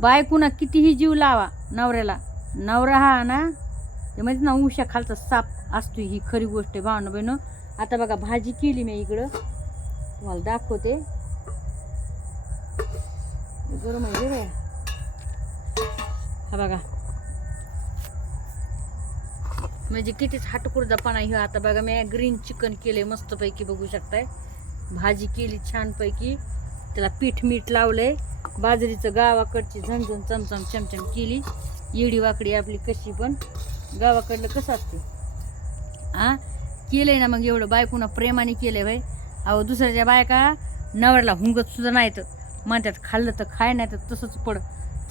बायकोना कितीही जीव लावा नवऱ्याला. नवरा हा ना ते म्हणजे ना उशा खालचा साप असतो ही खरी गोष्ट आहे भावना बहिण. आता बघा भाजी केली मी इकडं. तुम्हाला दाखवते. गरम आहे रे हा बघा. म्हणजे कितीच हाटकुर्दापणा ह्यो. आता बघा मी ग्रीन चिकन केले मस्तपैकी बघू शकताय. भाजी केली छानपैकी. त्याला पीठ मीठ लावलंय. बाजरीचं गावाकडची झणझण चमचम चमचम केली. येडी वाकडी आपली कशी पण. गावाकडलं कसं असते आ? केलंय ना मग एवढं बायकोनं प्रेमाने केलंय भाई अहो दुसऱ्याच्या बायका नवऱ्याला हुंगत सुद्धा नाही तर म्हणतात खाल्लं तर खाय नाही तर तसंच पड.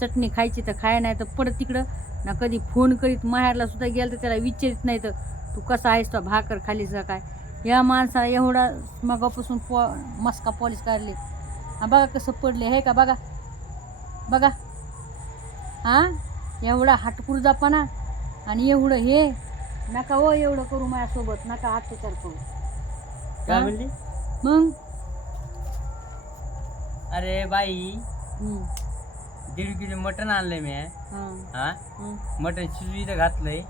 चटणी खायची तर खाय नाही तर पड तिकडं. ना कधी फोन करीत माहेरला सुद्धा गेलं तर त्याला विचारित नाही तर तू कसा आहेस तो भाकर खालीस का काय? या माणसाला एवढा मगापासून पॉ मस्का पॉलिश काढली हा बघा कसं पडले हे का बघा. बघा. हा एवढा हाटकुर्जापणा आणि एवढं हे. नका हो एवढं करू माझ्यासोबत नका अत्याचार करू. काय हा? म्हणली? मग? अरे बाई हम्म, दीड किलो मटण आणलंय मी. हा, हा? हम्म, मटण शिजवीत घातलंय.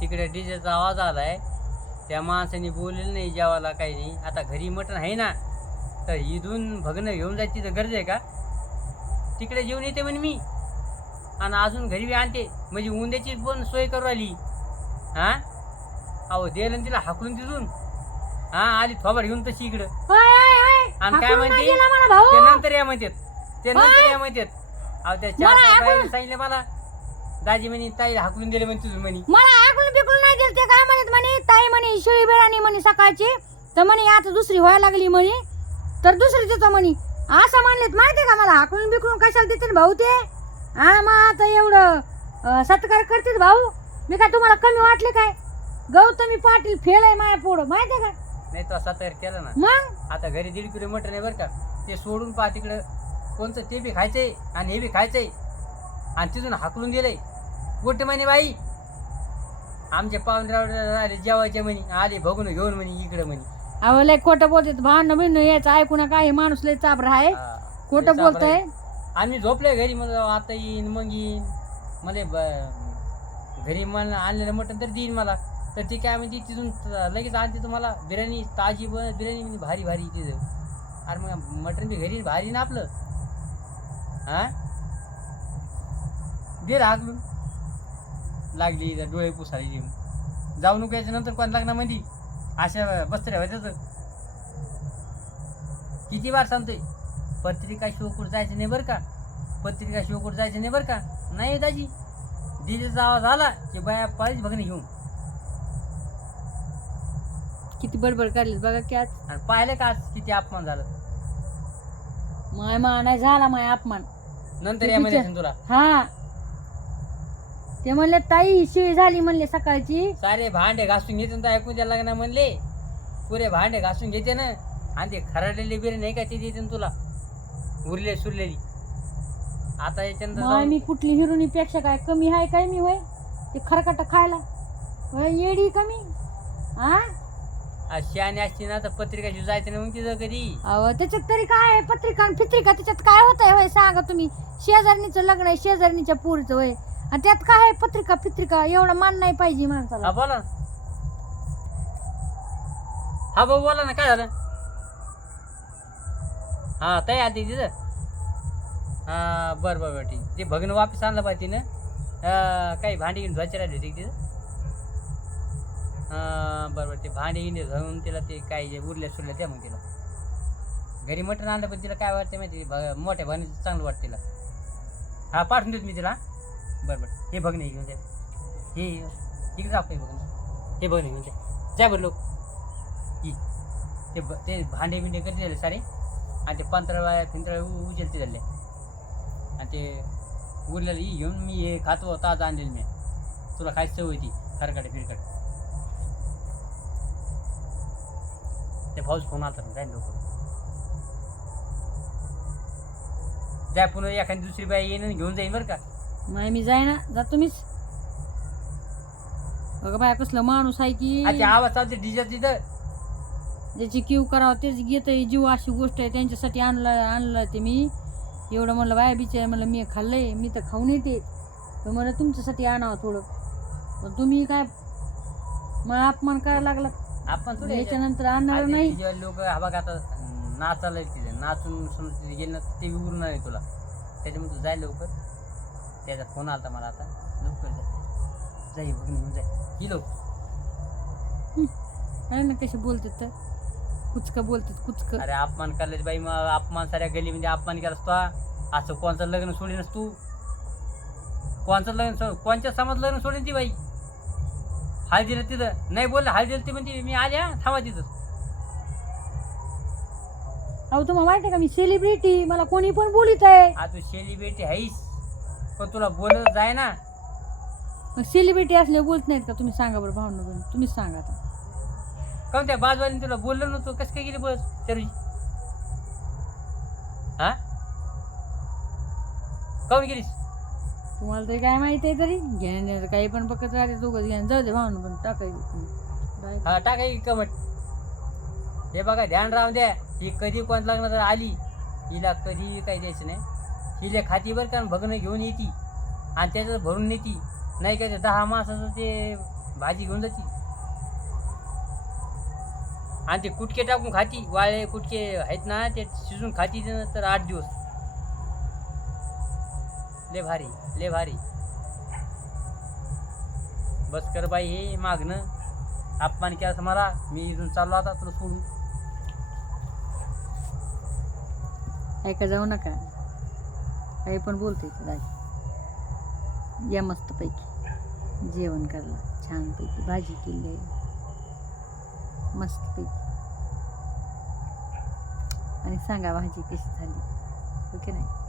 तिकडे डीजेचा आवाज आलाय. त्या माणसाने बोललेलं नाही जेवायला काही नाही. आता घरी मटण आहे ना. तर इथून भगणं घेऊन जायची तर गरज आहे का? तिकडे जेवण येते म्हणे मी. आणि अजून घरी बी आणते. म्हणजे उंद्याची पण सोय करू आली हा? अहो दिलं ना तिला हाकलून तिथून. हा आली थोबाड घेऊन तशी इकडं. आणि काय हाकलून म्हणते? ते नंतर या म्हणतात. ते नंतर या म्हणतात. अहो त्या चार हाकलून- सांगितले मला. दाजी म्हणे ताईला हाकलून दिले म्हणे तुझं म्हणे. मला ऐकून बिकून नाही दिलं. ते काय म्हणत म्हणे? ताई म्हणे शिळी बिराणी म्हणे सकाळची. तर म्हणे आता दुसरी व्हायला लागली म्हणे. तर दुसरी देतो म्हणे. असं म्हणलेत माहितीये का मला? हाकलून बिकलून कशाला देते भाऊ ते? हा मग आता एवढं सत्कार करतेत भाऊ. मी काय तुम्हाला कमी वाटले काय? गौतमी पाटील फेल आहे माया पुढं माहितीये का? नाही तो सत्तर केलं ना. मग? आता घरी दीड किलो मटण आहे बरं का. ते सोडून पहा तिकडं. कोणतं? ते बी खायचंय आणि हे बी खायचंय. आणि तिथून हाकलून दिलंय. गोटे म्हणे बाई आमचे पाहुणे राहिले जेवायचे म्हणे. आले बघून घेऊन म्हणे इकडं म्हणे. अहो लय खोटं बोलतात भांडण बिंड यायचं ऐकून काय हे माणूस लय चाबरा आहे? हा. खोटं लय बोलतय? आम्ही झोपले घरी मग आता येईन मग येईन. मला ब- घरी मन आणलेलं मटण तर देईन मला. तर ती काय म्हणते तिथून त- लगेच आणते तुम्हाला. बिर्याणी ताजी ब- बिर्याणी म्हणजे भारी भारी तिथं. अरे मग मटण बी घरी भारी ना आपलं. हा? दे हाकलून लागली डोळे पुसायची जाऊ नको याच्या नंतर कोण लग्नामध्ये अशा बसते व्हायचं किती वार सांगतोय? पत्रिका शिवकूट जायचं नाही बरं का? पत्रिका शिवकूट जायचं नाही बरं का? नाही दाजी. दिदीचा आवाज आला की बाया पाळीच बघणे घेऊन. किती बडबड काढलीत बघा की आज. आणि पाहिलं का आज किती अपमान झालं? माय मा नाही झाला माय अपमान. नंतर या म्हणे तुला. हा. ते म्हणले ताई शिळी झाली म्हणले सकाळची. सारे भांडे घासून घेते ना तर ऐकून द्यायला लागणार म्हणले. पुरे भांडे घासून घेते ना आणि ते खराडलेली बिर्याणी नाही का ती देते ना तुला? उरले सुरलेली. आता याच्यानंतर जाऊन- मी कुठली हिरोनी पेक्षा काय कमी आहे काय मी होय? ते खरकट खायला. होय येडी कमी. हा आज शहाणी असती ना तर पत्रिका शिव जायचं नाही मग तिथं कधी? अहो त्याच्यात तरी काय आहे? पत्रिका आणि फित्रिका त्याच्यात काय होत आहे सांगा तुम्ही. शेजारणीचं लग्न आहे शेजारणीच्या पोरीचं होय? आणि त्यात काय आहे? पत्रिका पित्रिका. एवढं मान नाही पाहिजे हा माणसाला बोला ना. हा भाऊ बोला ना काय झालं? हा तय आली तिथं? हा बरं बरं बरं ठीक. ते भग्न वापस आणलं पाहिजे तिनं. काही भांडी घेऊन धुवायचे राहिले होते तिथं? हां बरं बरं ते भांडी गिंडी धुवून तिला ते काय जे उरल्या सुरल्या द्या मग तिला. घरी मटण आणलं पण तिला काय वाटतं माहिती भ- मोठ्या भाणीचं चांगलं वाटतं तिला. हा पाठवून देतो मी तिला. बरं बरं. हे बघ नाही घेऊन जा हे इकडे जा बघ बघणं हे नाही घेऊन जा जा बरं लोक ही ते ब- ते भांडे बिंडे कधी झाले सारे? आणि ते पंधरा पिंतळा उजेलते झाले. आणि ते उरलेलं ही घेऊन मी हे खातो ताज आणलेलं मी. तुला खायची सवय ती? खरकडे फिरकडे ते पाऊस फोन आला तर जाईन लोक जाय पुन्हा एखादी दुसरी बाई येईन घेऊन जाईन बरं का. माय मी जाय ना जा तुम्हीच. बघा बाया कसलं माणूस आहे की. आवाज चालते डीजे तिथं. ज्याची क्यू करावं तेच घेत जीव अशी गोष्ट आहे त्यांच्यासाठी आणलं आणलं ते मी. एवढं म्हणलं बाया बिचार म्हणलं मी खाल्लंय मी तर खाऊन येते. पण मला तुमच्यासाठी आणावं थोडं. पण तुम्ही काय मला अपमान करायला लागला आपण थोडे याच्यानंतर आणणार नाही. लोक हा बघ आता नाचायला तिथे. नाचून समजा तिथे गेलं ते उरणार नाही तुला. त्याच्यामुळे तू जाय लवकर. त्याचा फोन आलता मला आता. लवकर जा. जाई बघ निघून जाय ही लोक काय ना कसे बोलतात तर? कुचका बोलतात कुचक. अरे अपमान करायला बाई मग अपमान साऱ्या गलीमध्ये अपमान केलास तू हा? असं कोणचं लग्न सोडीनस तू? कोणचं लग्न सो कोणच्या समाज लग्न सोडीन ती बाई? हळदीला तिथं. नाही बोललं हळदीला ती म्हणते मी आल्या थांबा तिथं. अहो तुम्हाला माहिती आहे का मी सेलिब्रिटी मला कोणी पण बोलित आहे. आ तू सेलिब्रिटी आहेस. पण तुला बोलत जाय ना. मग सेलिब्रिटी असले बोलत नाहीत का? तुम्ही सांगा बरं भावना बरं तुम्हीच सांगा आता. काऊन त्या बाजवालीने तुला बोललं नव्हतं? कसं काय गेली बस तरी. हा? काऊन गेलीस? तुम्हाला तरी काय माहिती आहे तरी? घेण्याचं काही पण बघत राहते दोघं घ्या जाऊ दे भावना पण टाकायची हा टाका की कमट हे बघा ध्यान राहून द्या. ही कधी कोण लग्नात आली. हिला कधी काही द्यायचं नाही. हिला खाती बरं कारण भगनं घेऊन येते. आणि त्याच्यात भरून नेती. नाही काय ते दहा मासाचं ते भाजी घेऊन जाते. आणि ते कुटके टाकून खाती. वाळे कुटके आहेत ना ते शिजून खाती तर आठ दिवस. ले भारी ले भारी. बस कर बाई हे मागणं. अपमान केला मला. मी इथून चाललो आता तुला सोडू ऐका जाऊ नका. काही पण बोलते दाई या मस्तपैकी जेवण करला छानपैकी भाजी केली मस्तपैकी. आणि सांगा भाजी कशी झाली? ओके नाही.